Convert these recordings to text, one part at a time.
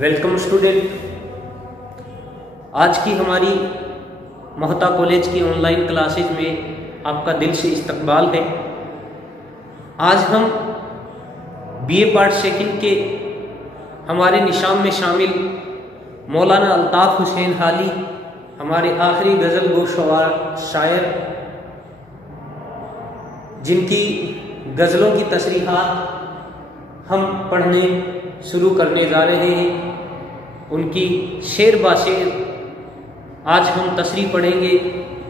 Welcome student. आज की हमारी मोहता कॉलेज की ऑनलाइन क्लासेज में आपका दिल से इस्तकबाल है। आज हम बीए पार्ट सेकंड के हमारे निशान में शामिल मौलाना अल्ताफ़ हुसैन हाली, हमारे आखिरी गज़ल गो शायर, जिनकी गज़लों की तसरीहात हम पढ़ने शुरू करने जा रहे हैं, उनकी शेर बा शेर आज हम तसरीह पढ़ेंगे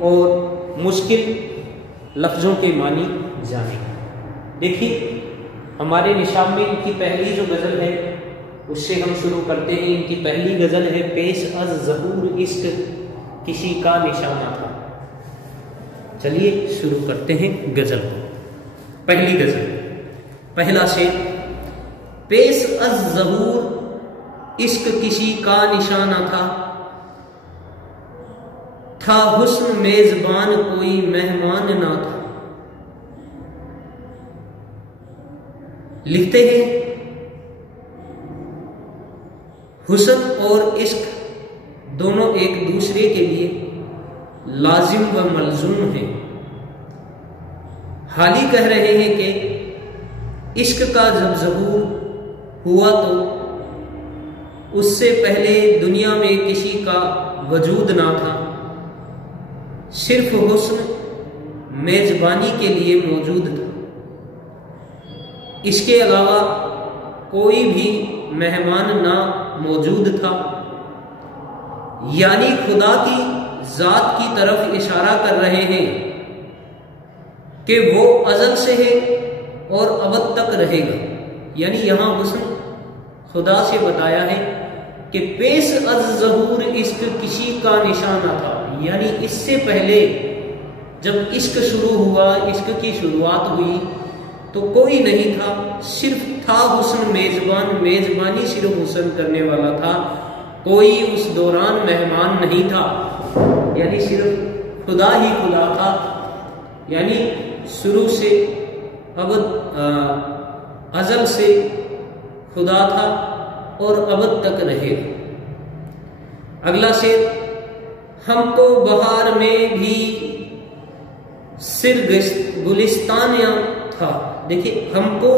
और मुश्किल लफ्ज़ों के मानी जानेंगे। देखिए, हमारे निशान में इनकी पहली जो गज़ल है उससे हम शुरू करते हैं। इनकी पहली गज़ल है, पेश अज़ ज़हूर इश्क किसी का निशाना था। चलिए शुरू करते हैं गज़ल को। पहली गज़ल, पहला शेर, पेश अज़ ज़हूर इश्क किसी का निशाना था हुस्न मेज़बान कोई मेहमान ना था। लिखते हैं, हुस्न और इश्क दोनों एक दूसरे के लिए लाजिम व मलजूम हैं। हाली कह रहे हैं कि इश्क का जब ज़हूर हुआ तो उससे पहले दुनिया में किसी का वजूद ना था, सिर्फ हुस्न मेजबानी के लिए मौजूद था। इसके अलावा कोई भी मेहमान ना मौजूद था। यानी खुदा की जात की तरफ इशारा कर रहे हैं कि वो अज़ल से है और अबद तक रहेगा। यानी यहां हुस्न खुदा से बताया है कि पेश अज़ ज़हूर इश्क किसी का निशाना था। यानी इससे पहले जब इश्क शुरू हुआ, इश्क की शुरुआत हुई तो कोई नहीं था, सिर्फ था हुस्न मेजबान, मेजबानी सिर्फ हुस्न करने वाला था, कोई उस दौरान मेहमान नहीं था। यानी सिर्फ खुदा ही खुदा था। यानी शुरू से अज़ल से खुदा था और अबद तक रहेगा। अगला शेर, हमको बहार में भी सिर गुलिस्तान था। देखिए, हमको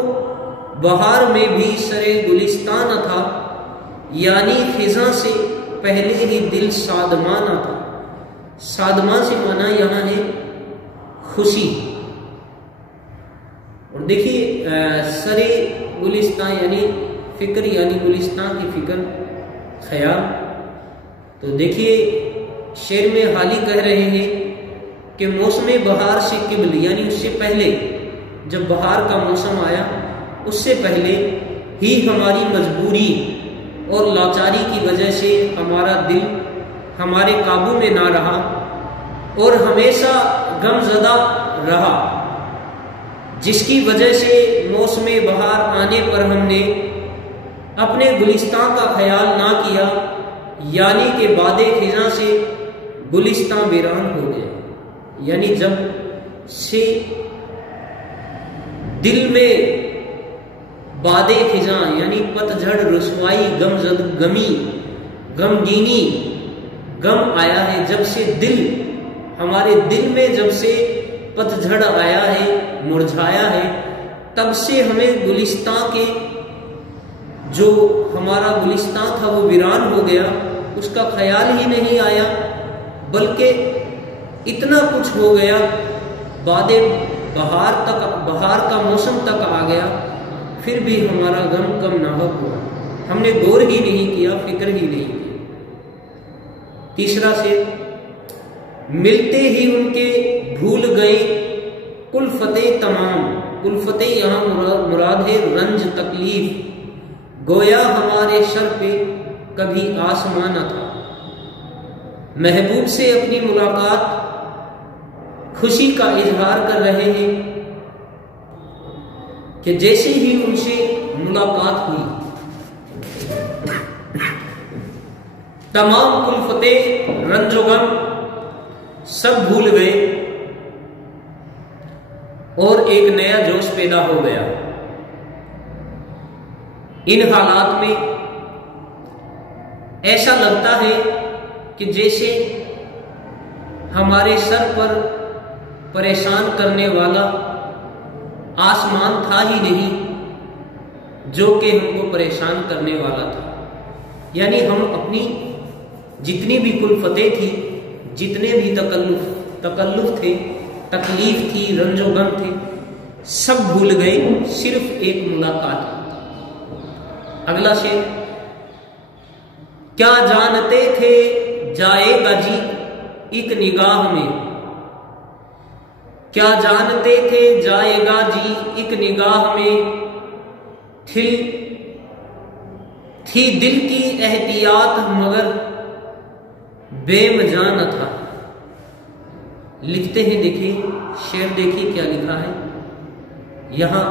बहार में भी सरे गुलिस्तान था, यानी फिजा से पहले ही दिल सादमाना था। सादमा से माना यहाँ है खुशी। और देखिए, सरे गुलिस्तान यानी फिक्र, यानी गुलिस्तान की फिक्र, ख्याल। तो देखिए, शेर में हाली कह रहे हैं कि मौसम बहार से किबल, यानी उससे पहले जब बहार का मौसम आया उससे पहले ही हमारी मजबूरी और लाचारी की वजह से हमारा दिल हमारे काबू में ना रहा और हमेशा गमज़दा रहा, जिसकी वजह से मौसम बहार आने पर हमने अपने गुलिस्तान का ख्याल ना किया। यानी कि बादे खिजा से गुलिस्तान वीरान हो गया। यानी जब से दिल में बादे खिजा यानी पतझड़, रुसवाई, गमगीनी, गम आया है, जब से दिल हमारे दिल में जब से पतझड़ आया है, मुरझाया है, तब से हमें गुलिस्तान के जो हमारा गुलिस्तान था वो वीरान हो गया, उसका ख्याल ही नहीं आया, बल्कि इतना कुछ हो गया, बादे बहार का मौसम तक आ गया, फिर भी हमारा गम कम ना हुआ। हमने गौर ही नहीं किया, फिक्र ही नहीं की। तीसरा से, मिलते ही उनके भूल गए कुल्फते तमाम। कुल्फते यहाँ मुराद है रंज, तकलीफ। गोया हमारे सर पे कभी आसमान न था। महबूब से अपनी मुलाकात खुशी का इजहार कर रहे हैं कि जैसे ही उनसे मुलाकात हुई तमाम कुल्फते, रंजोगम सब भूल गए और एक नया जोश पैदा हो गया। इन हालात में ऐसा लगता है कि जैसे हमारे सर पर परेशान करने वाला आसमान था ही नहीं जो कि हमको परेशान करने वाला था। यानी हम अपनी जितनी भी कुल्फतें थी, जितने भी तकल्लुफ थे, तकलीफ थी, रंजोगम थे, सब भूल गए, सिर्फ एक मुलाकात। अगला शेर, क्या जानते थे जाएगा जी एक निगाह में, क्या जानते थे जाएगा जी एक निगाह में, थी दिल की एहतियात मगर बेमजा न था। लिखते हैं, देखिए शेर, देखिए क्या लिखा है यहां,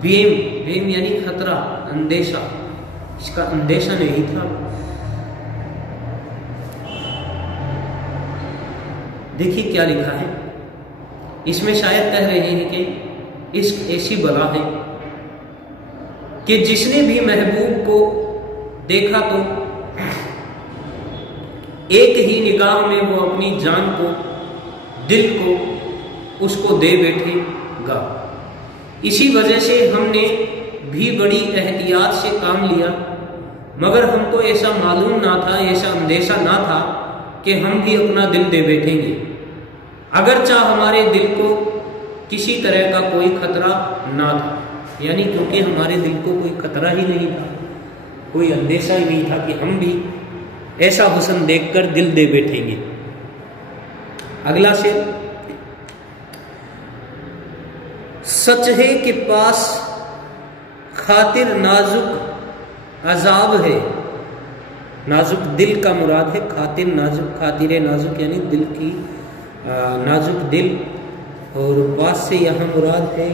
बेम यानी खतरा, अंदेशा, इसका अंदेशा नहीं था। देखिए क्या लिखा है इसमें, शायद कह रहे हैं कि इश्क ऐसी बला है कि जिसने भी महबूब को देखा तो एक ही निगाह में वो अपनी जान को, दिल को उसको दे बैठेगा। इसी वजह से हमने भी बड़ी एहतियात से काम लिया, मगर हमको ऐसा मालूम ना था, ऐसा अंदेशा ना था कि हम भी अपना दिल दे बैठेंगे। अगरचा हमारे दिल को किसी तरह का कोई खतरा ना था, यानी क्योंकि हमारे दिल को कोई खतरा ही नहीं था, कोई अंदेशा ही नहीं था कि हम भी ऐसा हुस्न देखकर दिल दे बैठेंगे। अगला शेर, सच है कि पास खातिर नाजुक अजाब है, नाजुक दिल का मुराद है, खातिर नाजुक, खातिर नाजुक यानी दिल की नाजुक दिल, और पास से यहां मुराद है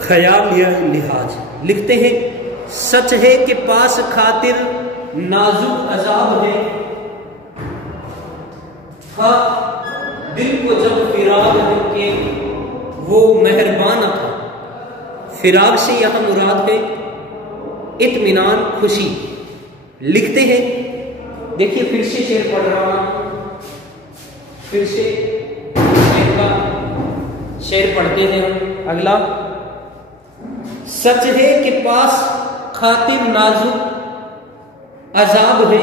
ख्याल या लिहाज। लिखते हैं, सच है कि पास खातिर नाजुक अजाब है, हाँ दिल को जब फिराग के वो मेहरबान था। फिराग से यहां मुराद है इत्मीनान, खुशी। लिखते हैं, देखिए फिर से शेर पढ़ रहा हूं, फिर से शेर पढ़ते हैं हम। अगला, सच है कि पास खातिर नाजुक अजाब है,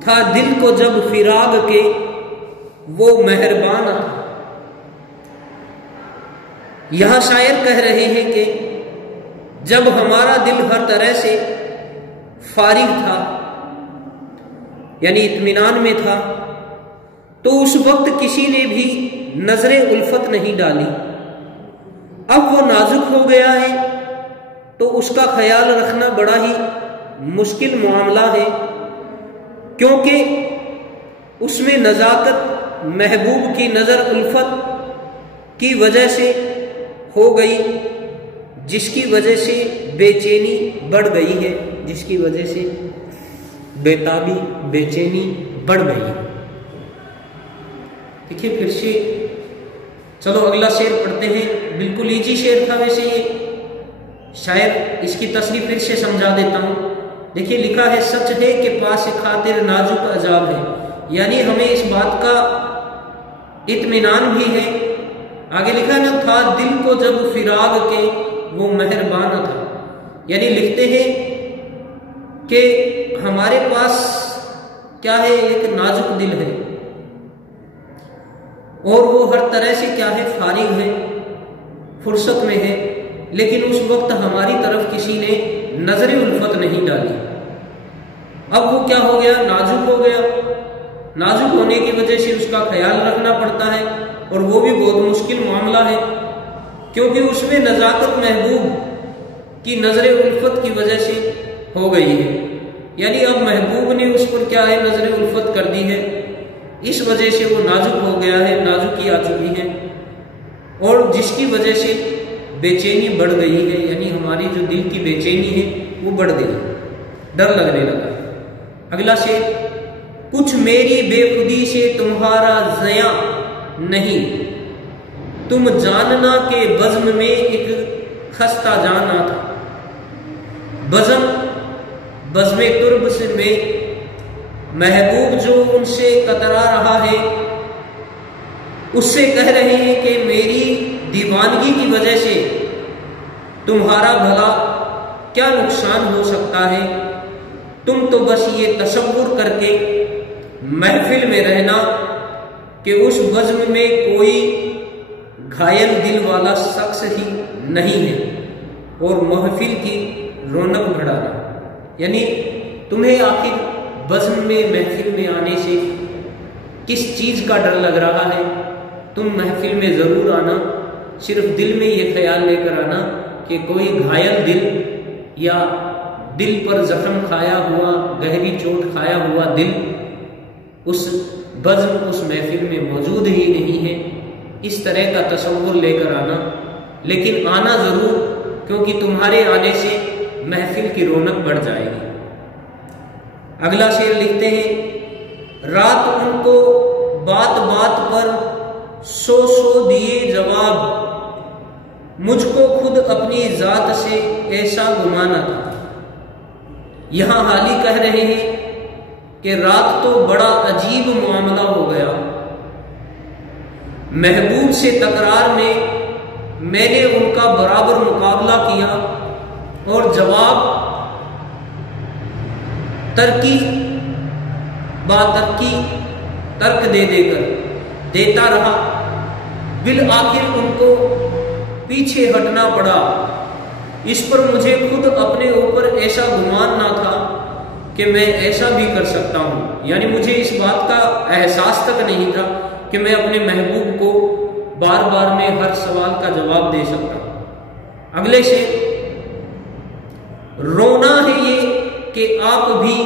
था दिल को जब फिराग के वो मेहरबान था। यहां शायर कह रहे हैं कि जब हमारा दिल हर तरह से फारिग था, यानी इत्मीनान में था, तो उस वक्त किसी ने भी नजरे उल्फत नहीं डाली। अब वो नाजुक हो गया है तो उसका ख्याल रखना बड़ा ही मुश्किल मामला है, क्योंकि उसमें नजाकत महबूब की नजर उल्फत की वजह से हो गई, जिसकी वजह से बेचैनी बढ़ गई है, जिसकी वजह से बेताबी, बेचैनी बढ़ गई। देखिए फिर से, चलो अगला शेर पढ़ते हैं। बिल्कुल इजी शेर था वैसे ये, शायद इसकी तस्रीफ फिर से समझा देता हूं। देखिए लिखा है, सच है कि पास खातिर नाजुक अजाब है, यानी हमें इस बात का इत्मीनान भी है। आगे लिखा ना, था दिल को जब फिराग के वो मेहरबान था, यानी लिखते हैं कि हमारे पास क्या है, एक नाजुक दिल है और वो हर तरह से क्या है, फारिग है, फुर्सत में है, लेकिन उस वक्त हमारी तरफ किसी ने नजर उल्फत नहीं डाली। अब वो क्या हो गया, नाजुक हो गया। नाजुक होने की वजह से उसका ख्याल रखना पड़ता है, और वो भी बहुत मुश्किल मामला है, क्योंकि उसमें नजाकत महबूब की नजर उल्फत की वजह से हो गई है। यानी अब महबूब ने उस पर क्या है, नजर उल्फत कर दी है, इस वजह से वो नाजुक हो गया है, नाजुकी आ चुकी है, और जिसकी वजह से बेचैनी बढ़ गई है, यानी हमारी जो दिल की बेचैनी है वो बढ़ गई, डर लगने लगा। अगला शेर, कुछ मेरी बेखुदी से तुम्हारा ज़या नहीं, तुम जानना के बज़्म में एक खस्ता जाना था। बज़्म तुर्ब से में महबूब जो उनसे कतरा रहा है, उससे कह रहे हैं कि मेरी दीवानगी की वजह से तुम्हारा भला क्या नुकसान हो सकता है। तुम तो बस ये तसव्वुर करके महफिल में रहना कि उस बज़्म में कोई घायल दिल वाला शख्स ही नहीं है और महफिल की रौनक बढ़ाना। यानी तुम्हें आखिर बज़्म में महफिल में आने से किस चीज़ का डर लग रहा है। तुम महफिल में ज़रूर आना, सिर्फ दिल में ये ख्याल लेकर आना कि कोई घायल दिल या दिल पर जख्म खाया हुआ, गहरी चोट खाया हुआ दिल उस बज़्म, उस महफिल में मौजूद ही नहीं है। इस तरह का तसव्वुर लेकर आना, लेकिन आना ज़रूर, क्योंकि तुम्हारे आने से महफिल की रौनक बढ़ जाएगी। अगला शेर लिखते हैं, रात उनको बात बात पर सौ दिए जवाब, मुझको खुद अपनी जात से ऐसा गुमाना था। यहां हाली कह रहे हैं कि रात तो बड़ा अजीब मामला हो गया। महबूब से तकरार में मैंने उनका बराबर मुकाबला किया और जवाब तर्क दे देकर देता रहा। बिल आखिर उनको पीछे हटना पड़ा। इस पर मुझे खुद अपने ऊपर ऐसा गुमान ना था कि मैं ऐसा भी कर सकता हूं। यानी मुझे इस बात का एहसास तक नहीं था कि मैं अपने महबूब को बार बार में हर सवाल का जवाब दे सकता हूं। अगले से, रोना है ये कि आप भी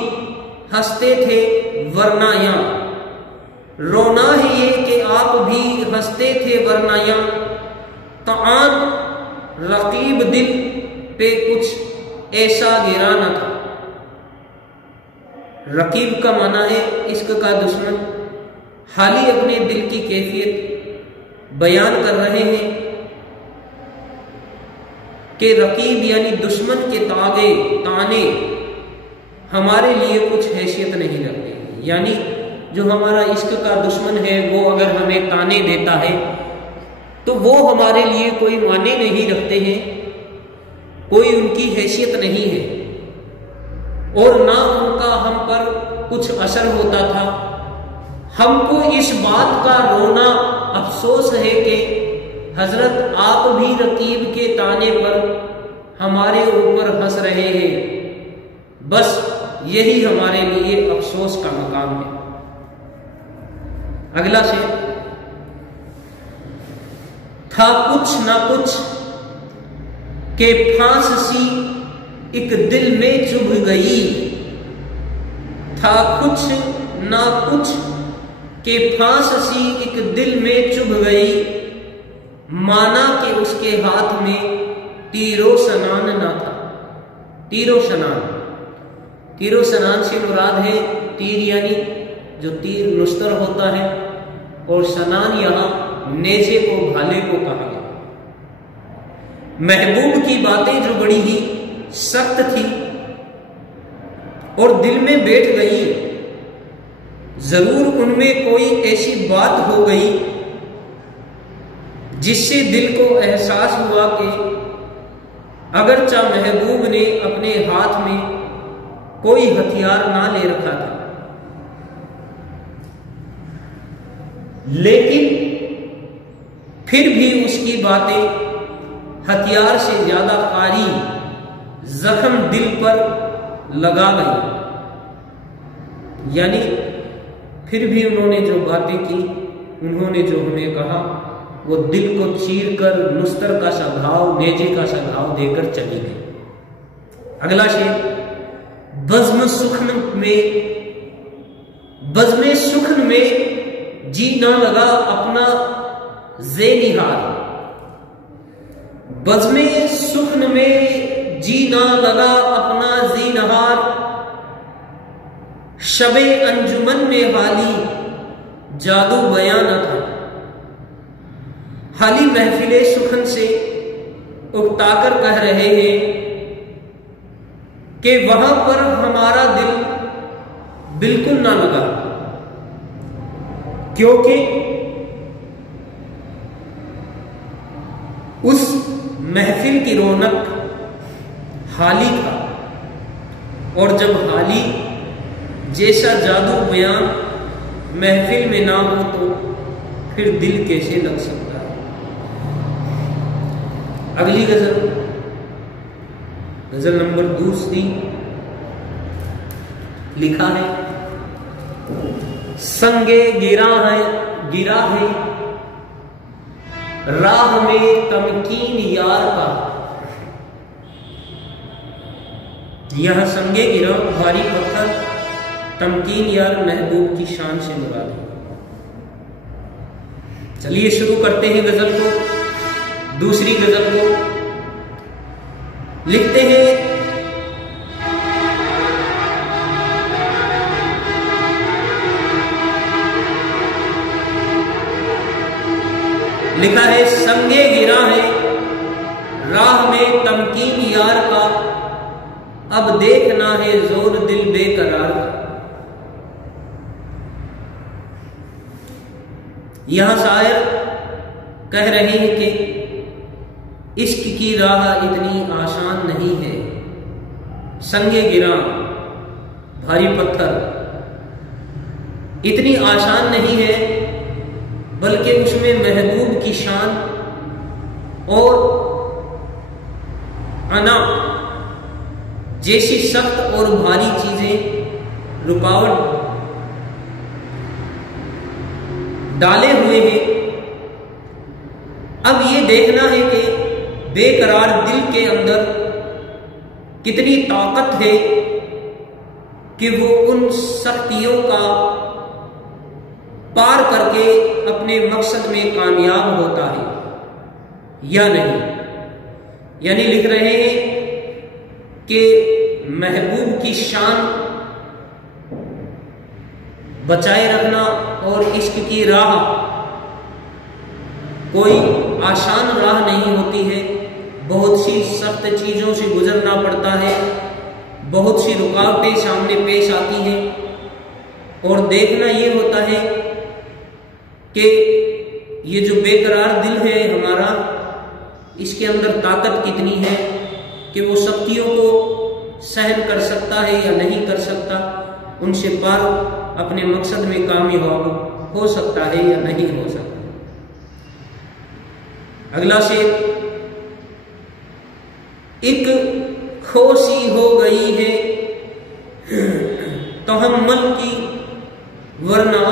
हंसते थे वरना या, रोना है ये कि आप भी हंसते थे वरना या, तान रकीब दिल पे कुछ ऐसा गिरा न था। रकीब का माना है इश्क का दुश्मन। हाली अपने दिल की कैफियत बयान कर रहे हैं कि रकीब यानी दुश्मन के ताने हमारे लिए कुछ हैसियत नहीं रखते। यानी जो हमारा इश्क का दुश्मन है वो अगर हमें ताने देता है तो वो हमारे लिए कोई माने नहीं रखते हैं, कोई उनकी हैसियत नहीं है और ना उनका हम पर कुछ असर होता था। हमको इस बात का रोना अफसोस है कि हजरत आप भी रकीब के ताने पर हमारे ऊपर हंस रहे हैं। बस यही हमारे लिए अफसोस का मकाम है। अगला शेर, था कुछ ना कुछ के फांस सी एक दिल में चुभ गई, था कुछ ना कुछ के फांस सी एक दिल में चुभ गई, माना कि उसके हाथ में तीरो सनान ना था। तीरो सनान से मुराद है तीर, यानी जो तीर नुस्तर होता है, और सनान यहां नेजे को, भाले को कहा गया। महबूब की बातें जो बड़ी ही सख्त थी और दिल में बैठ गई, जरूर उनमें कोई ऐसी बात हो गई जिससे दिल को एहसास हुआ कि अगरचा महबूब ने अपने हाथ में कोई हथियार ना ले रखा था, लेकिन फिर भी उसकी बातें हथियार से ज्यादा कारी जख्म दिल पर लगा गई। यानी फिर भी उन्होंने जो बातें की, उन्होंने जो हमें कहा, वो दिल को चीर कर नुस्तर का सा घाव, नेजे का सा घाव देकर चली गई। अगला शेर, बज़्म सुख्न में जी ना लगा अपना ज़ेनिहार, बज़्म सुख्न में जी ना लगा अपना ज़ेनिहार, शबे अंजुमन में हाली जादू बयान था। हाली महफिले सुखन से उकताकर कह रहे हैं कि वहां पर हमारा दिल बिल्कुल ना लगा, क्योंकि उस महफिल की रौनक हाली था, और जब हाली जैसा जादू बयान महफिल में ना हो तो फिर दिल कैसे लग सकता है। अगली गजल, गजल नंबर 2 लिखा है, संगे गिरा है राह में तमकीन यार का। यह संगे गिरा भारी पत्थर, तमकीन यार महबूब की शान से मुराद है। चलिए शुरू करते हैं गजल को। दूसरी गजल को लिखते हैं, लिखा है, संगे गिरा है राह में तमकीन यार का, अब देखना है जोर दिल बेकरार का। यहां शायर कह रहे हैं कि इश्क की राह इतनी आसान नहीं है। संगे गिरा भारी पत्थर इतनी आसान नहीं है, बल्कि उसमें महबूब की शान और अना जैसी सख्त और भारी चीजें रुकावट डाले हुए हैं। अब ये देखना है कि बेकरार दिल के अंदर कितनी ताकत है कि वो उन सख्तियों का पार करके अपने मकसद में कामयाब होता है या नहीं। यानी लिख रहे हैं कि महबूब की शान बचाए रखना और इश्क की राह कोई आसान राह नहीं होती है। बहुत सी सख्त चीजों से गुजरना पड़ता है, बहुत सी रुकावटें सामने पेश आती हैं, और देखना ये होता है कि ये जो बेकरार दिल है हमारा, इसके अंदर ताकत कितनी है कि वो सख्तियों को सहन कर सकता है या नहीं कर सकता, उनसे पार अपने मकसद में कामयाब हो सकता है या नहीं हो सकता। अगला शेर, एक खोसी हो गई है तहम्मुल की वरना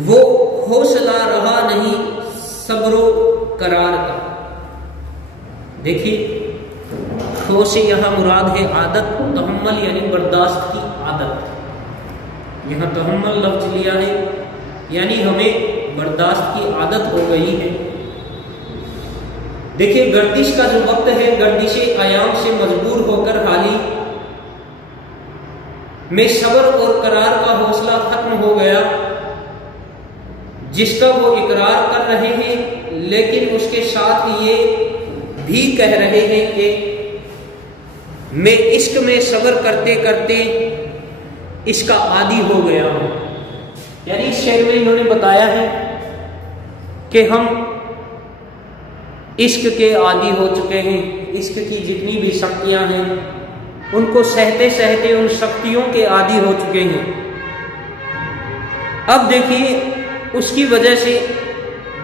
वो हौसला रहा नहीं सब्रो करार का। देखिए, खोसे यहां मुराद है आदत, तहम्मुल यानी बर्दाश्त की आदत। यहां तहम्मुल लफ्ज लिया है, यानी हमें बर्दाश्त की आदत हो गई है। देखिए, गर्दिश का जो वक्त है, गर्दिश आयाम से मजबूर होकर हाली में सब्र और करार का हौसला खत्म हो गया, जिसका वो इकरार कर रहे हैं, लेकिन उसके साथ ये भी कह रहे हैं कि मैं इश्क में सब्र करते करते इसका आदी हो गया हूं। यानी इस शेर में इन्होंने बताया है कि हम इश्क के आदी हो चुके हैं, इश्क की जितनी भी शक्तियां हैं उनको सहते सहते उन शक्तियों के आदी हो चुके हैं। अब देखिए, उसकी वजह से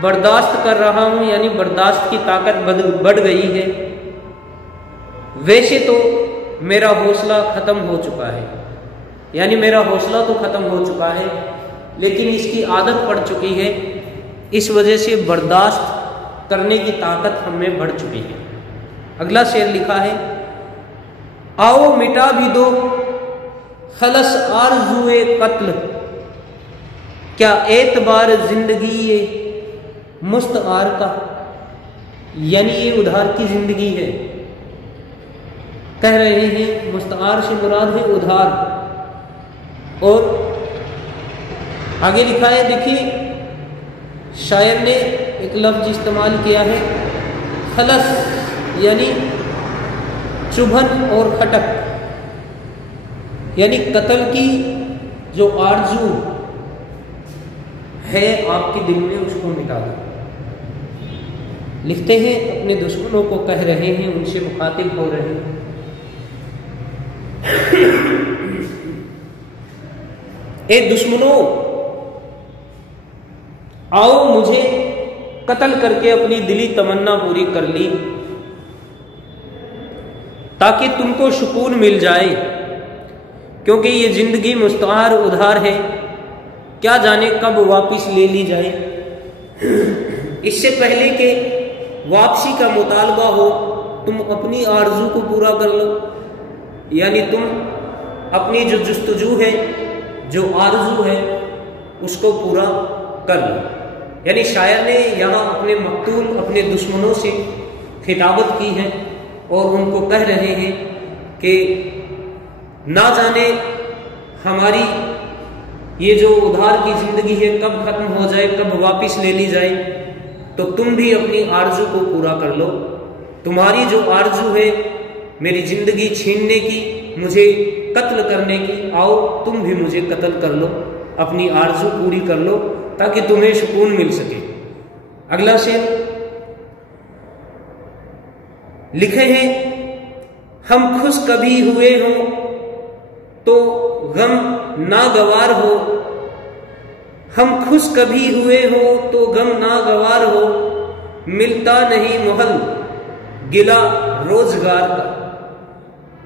बर्दाश्त कर रहा हूं, यानी बर्दाश्त की ताकत बढ़ गई है। वैसे तो मेरा हौसला खत्म हो चुका है, यानी मेरा हौसला तो खत्म हो चुका है, लेकिन इसकी आदत पड़ चुकी है। इस वजह से बर्दाश्त करने की ताकत हमें बढ़ चुकी है। अगला शेर लिखा है, आओ मिटा भी दो खलस आरज़ुए कत्ल, क्या एतबार जिंदगी ये मुस्तआर का। यानी ये उधार की जिंदगी है, कह रहे हैं मुस्तआर से मुराद है उधार। और आगे लिखा है, देखिए शायर ने एक लफ्ज इस्तेमाल किया है खलस, यानी चुभन और खटक, यानी कत्ल की जो आरजू है आपके दिल में उसको मिटा दो। लिखते हैं अपने दुश्मनों को कह रहे हैं, उनसे मुखातिब हो रहे हैं, ए दुश्मनों आओ मुझे कत्ल करके अपनी दिली तमन्ना पूरी कर ली, ताकि तुमको सुकून मिल जाए, क्योंकि ये जिंदगी मुस्तआर उधार है, क्या जाने कब वापस ले ली जाए। इससे पहले कि वापसी का मुतालबा हो तुम अपनी आरजू को पूरा कर लो, यानी तुम अपनी जो जुस्तजू है, जो आरजू है, उसको पूरा कर लो। यानी शायर ने यहाँ अपने मकतूल, अपने दुश्मनों से खिताबत की है और उनको कह रहे हैं कि ना जाने हमारी ये जो उधार की जिंदगी है कब खत्म हो जाए, कब वापस ले ली जाए, तो तुम भी अपनी आरजू को पूरा कर लो। तुम्हारी जो आरजू है मेरी जिंदगी छीनने की, मुझे कत्ल करने की, आओ तुम भी मुझे कत्ल कर लो, अपनी आरजू पूरी कर लो ताकि तुम्हें सुकून मिल सके। अगला शेर लिखे हैं, हम खुश कभी हुए हो तो गम नागवार हो, हम खुश कभी हुए हो तो गम नागवार हो, मिलता नहीं मोहल गिला रोजगार का।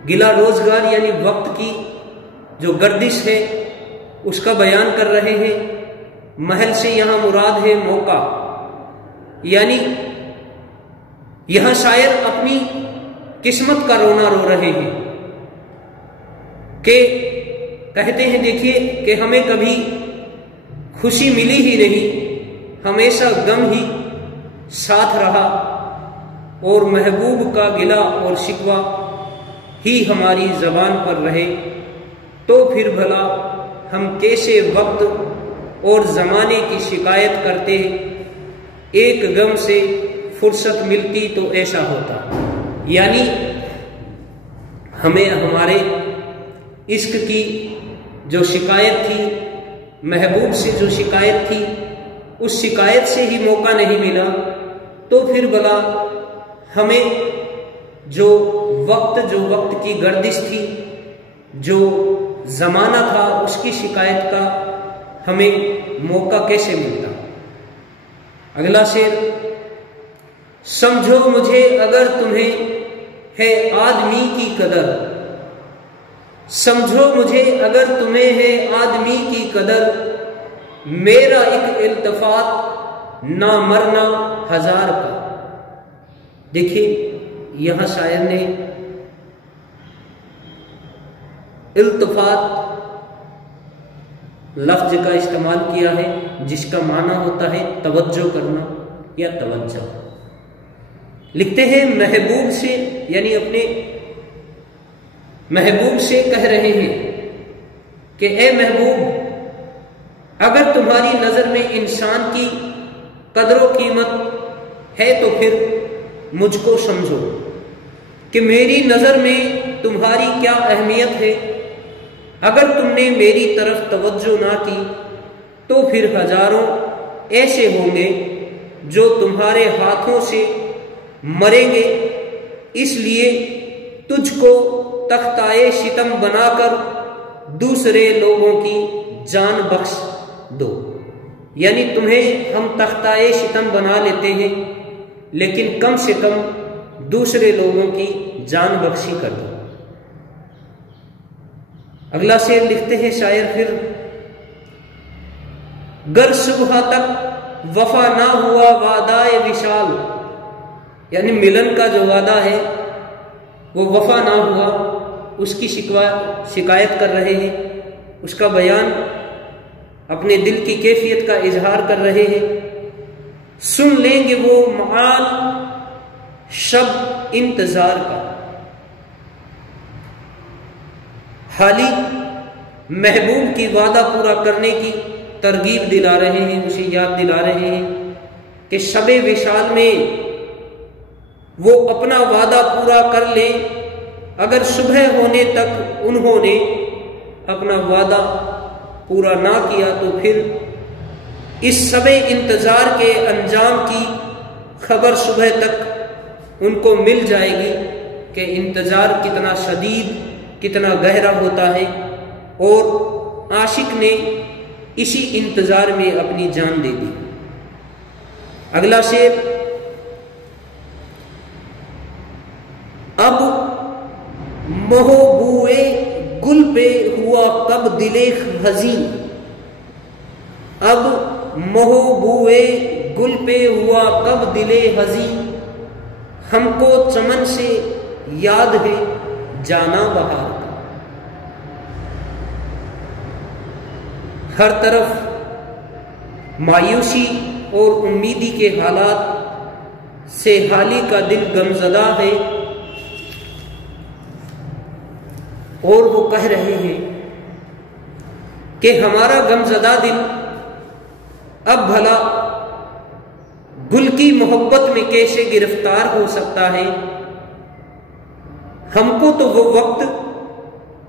गिला रोजगार यानी वक्त की जो गर्दिश है उसका बयान कर रहे हैं। महल से यहां मुराद है मौका, यानी यहां शायर अपनी किस्मत का रोना रो रहे हैं कि कहते हैं देखिए कि हमें कभी खुशी मिली ही नहीं, हमेशा गम ही साथ रहा और महबूब का गिला और शिकवा ही हमारी जबान पर रहे, तो फिर भला हम कैसे वक्त और जमाने की शिकायत करते, एक गम से फुर्सत मिलती तो ऐसा होता। यानी हमें हमारे इश्क की जो शिकायत थी, महबूब से जो शिकायत थी, उस शिकायत से ही मौका नहीं मिला, तो फिर भला हमें जो वक्त की गर्दिश थी, जो जमाना था, उसकी शिकायत का हमें मौका कैसे मिलता। अगला शेर, समझो मुझे अगर तुम्हें है आदमी की कदर, समझो मुझे अगर तुम्हें है आदमी की कदर, मेरा एक इल्तफात ना मरना हजार का। देखिए यहां शायर ने इल्तफात लफ्ज का इस्तेमाल किया है जिसका माना होता है तवज्जो करना या तवज्जो। लिखते हैं महबूब से, यानी अपने महबूब से कह रहे हैं कि ए महबूब, अगर तुम्हारी नजर में इंसान की कदर कीमत है तो फिर मुझको समझो कि मेरी नजर में तुम्हारी क्या अहमियत है। अगर तुमने मेरी तरफ तवज्जो ना की तो फिर हजारों ऐसे होंगे जो तुम्हारे हाथों से मरेंगे, इसलिए तुझको तख्ताए शितम बनाकर दूसरे लोगों की जान बख्श दो। यानी तुम्हें हम तख्ताए शितम बना लेते हैं, लेकिन कम से कम दूसरे लोगों की जान बख्शी कर दो। अगला शेर लिखते हैं शायर फिर, गर सुबह तक वफा ना हुआ वादाए विशाल, यानी मिलन का जो वादा है वो वफा ना हुआ, उसकी शिकायत कर रहे हैं, उसका बयान, अपने दिल की कैफियत का इजहार कर रहे हैं। सुन लेंगे वो माल शब इंतजार का, हाली महबूब की वादा पूरा करने की तरगीब दिला रहे हैं, उसे याद दिला रहे हैं कि शबे विशाल में वो अपना वादा पूरा कर लें। अगर सुबह होने तक उन्होंने अपना वादा पूरा ना किया तो फिर इस समय इंतजार के अंजाम की खबर सुबह तक उनको मिल जाएगी कि इंतजार कितना शदीद, कितना गहरा होता है, और आशिक ने इसी इंतजार में अपनी जान दे दी। अगला शेर, अब महबूए गुल पे हुआ कब दिले हज़ीं, अब महबूए गुल पे हुआ कब दिले हज़ीं, हमको चमन से याद है जाना बहार का। हर तरफ मायूसी और उम्मीदी के हालात से हाली का दिल गमज़दा है, और वो कह रहे हैं कि हमारा गमज़दा दिल अब भला गुल की मोहब्बत में कैसे गिरफ्तार हो सकता है। हमको तो वो वक्त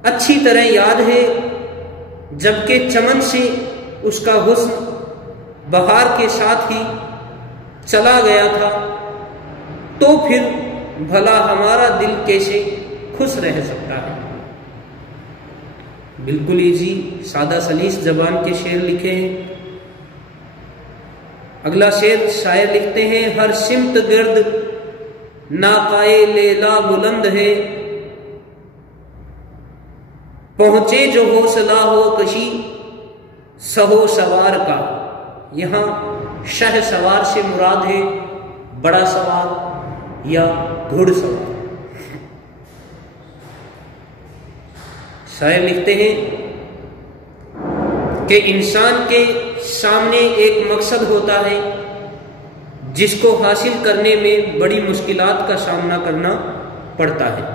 अच्छी तरह याद है जबकि चमन से उसका हुस्न बहार के साथ ही चला गया था, तो फिर भला हमारा दिल कैसे खुश रह सकता है। बिल्कुल इजी, सादा सलीस जबान के शेर लिखे हैं। अगला शेर शायर लिखते हैं, हर सिमत गिर्द नाकाए लेला बुलंद है, पहुंचे जो हौसला हो कशी सहो सवार का। यहां शह सवार से मुराद है बड़ा सवार या घुड़सवार। शायर लिखते हैं कि इंसान के सामने एक मकसद होता है जिसको हासिल करने में बड़ी मुश्किलात का सामना करना पड़ता है।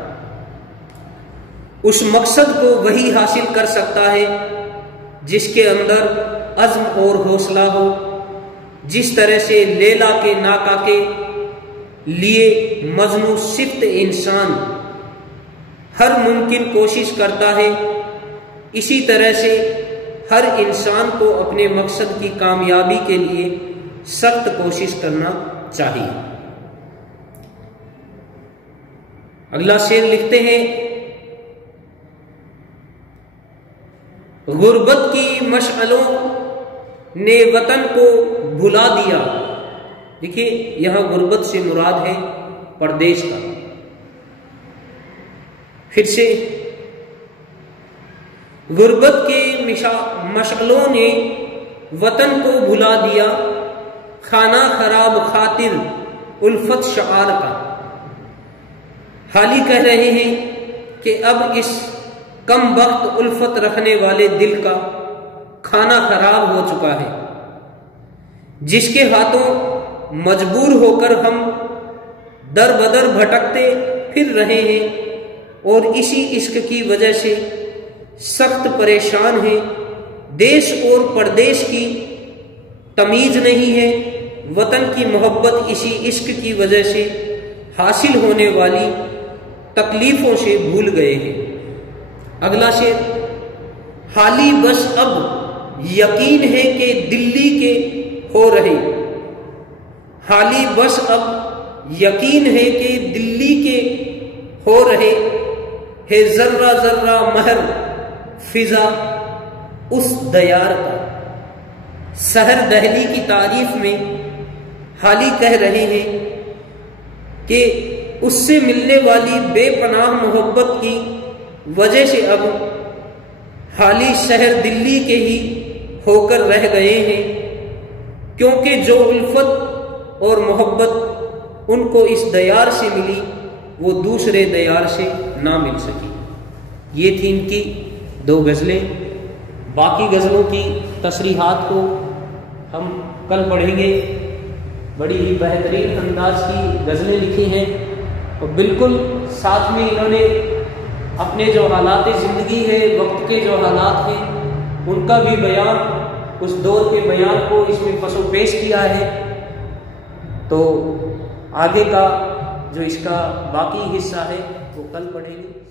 उस मकसद को वही हासिल कर सकता है जिसके अंदर अज़्म और हौसला हो। जिस तरह से लैला के नाका के लिए मजनू सिफ्त इंसान हर मुमकिन कोशिश करता है, इसी तरह से हर इंसान को अपने मकसद की कामयाबी के लिए सख्त कोशिश करना चाहिए। अगला शेर लिखते हैं, गुर्बत की मशअलों ने वतन को भुला दिया। देखिए यहां गुर्बत से मुराद है परदेश का। फिर से, गुर्बत के मशअलों ने वतन को भुला दिया, खाना खराब खातिर उल्फत शआर का। हाली कह रहे हैं कि अब इस कम वक्त उल्फत रखने वाले दिल का खाना खराब हो चुका है, जिसके हाथों मजबूर होकर हम दर बदर भटकते फिर रहे हैं और इसी इश्क की वजह से सख्त परेशान हैं। देश और परदेश की तमीज नहीं है, वतन की मोहब्बत इसी इश्क की वजह से हासिल होने वाली तकलीफों से भूल गए हैं। अगला शेर, हाली बस अब यकीन है कि दिल्ली के हो रहे। हाली बस अब यकीन है कि दिल्ली के हो रहे है, जर्रा जर्रा महर फिजा उस दयार का। शहर दहली की तारीफ में हाली कह रहे हैं कि उससे मिलने वाली बेपनाह मोहब्बत की वजह से अब हाली शहर दिल्ली के ही होकर रह गए हैं, क्योंकि जो उल्फत और मोहब्बत उनको इस दयार से मिली वो दूसरे दयार से ना मिल सकी। ये थी इनकी दो गज़लें। बाकी गज़लों की तशरीहात को हम कल पढ़ेंगे। बड़ी ही बेहतरीन अंदाज की गज़लें लिखी हैं और बिल्कुल साथ में इन्होंने अपने जो हालात ज़िंदगी है, वक्त के जो हालात हैं, उनका भी बयान, उस दौर के बयान को इसमें पसो पेश किया है। तो आगे का जो इसका बाकी हिस्सा है वो कल पढ़ेंगे।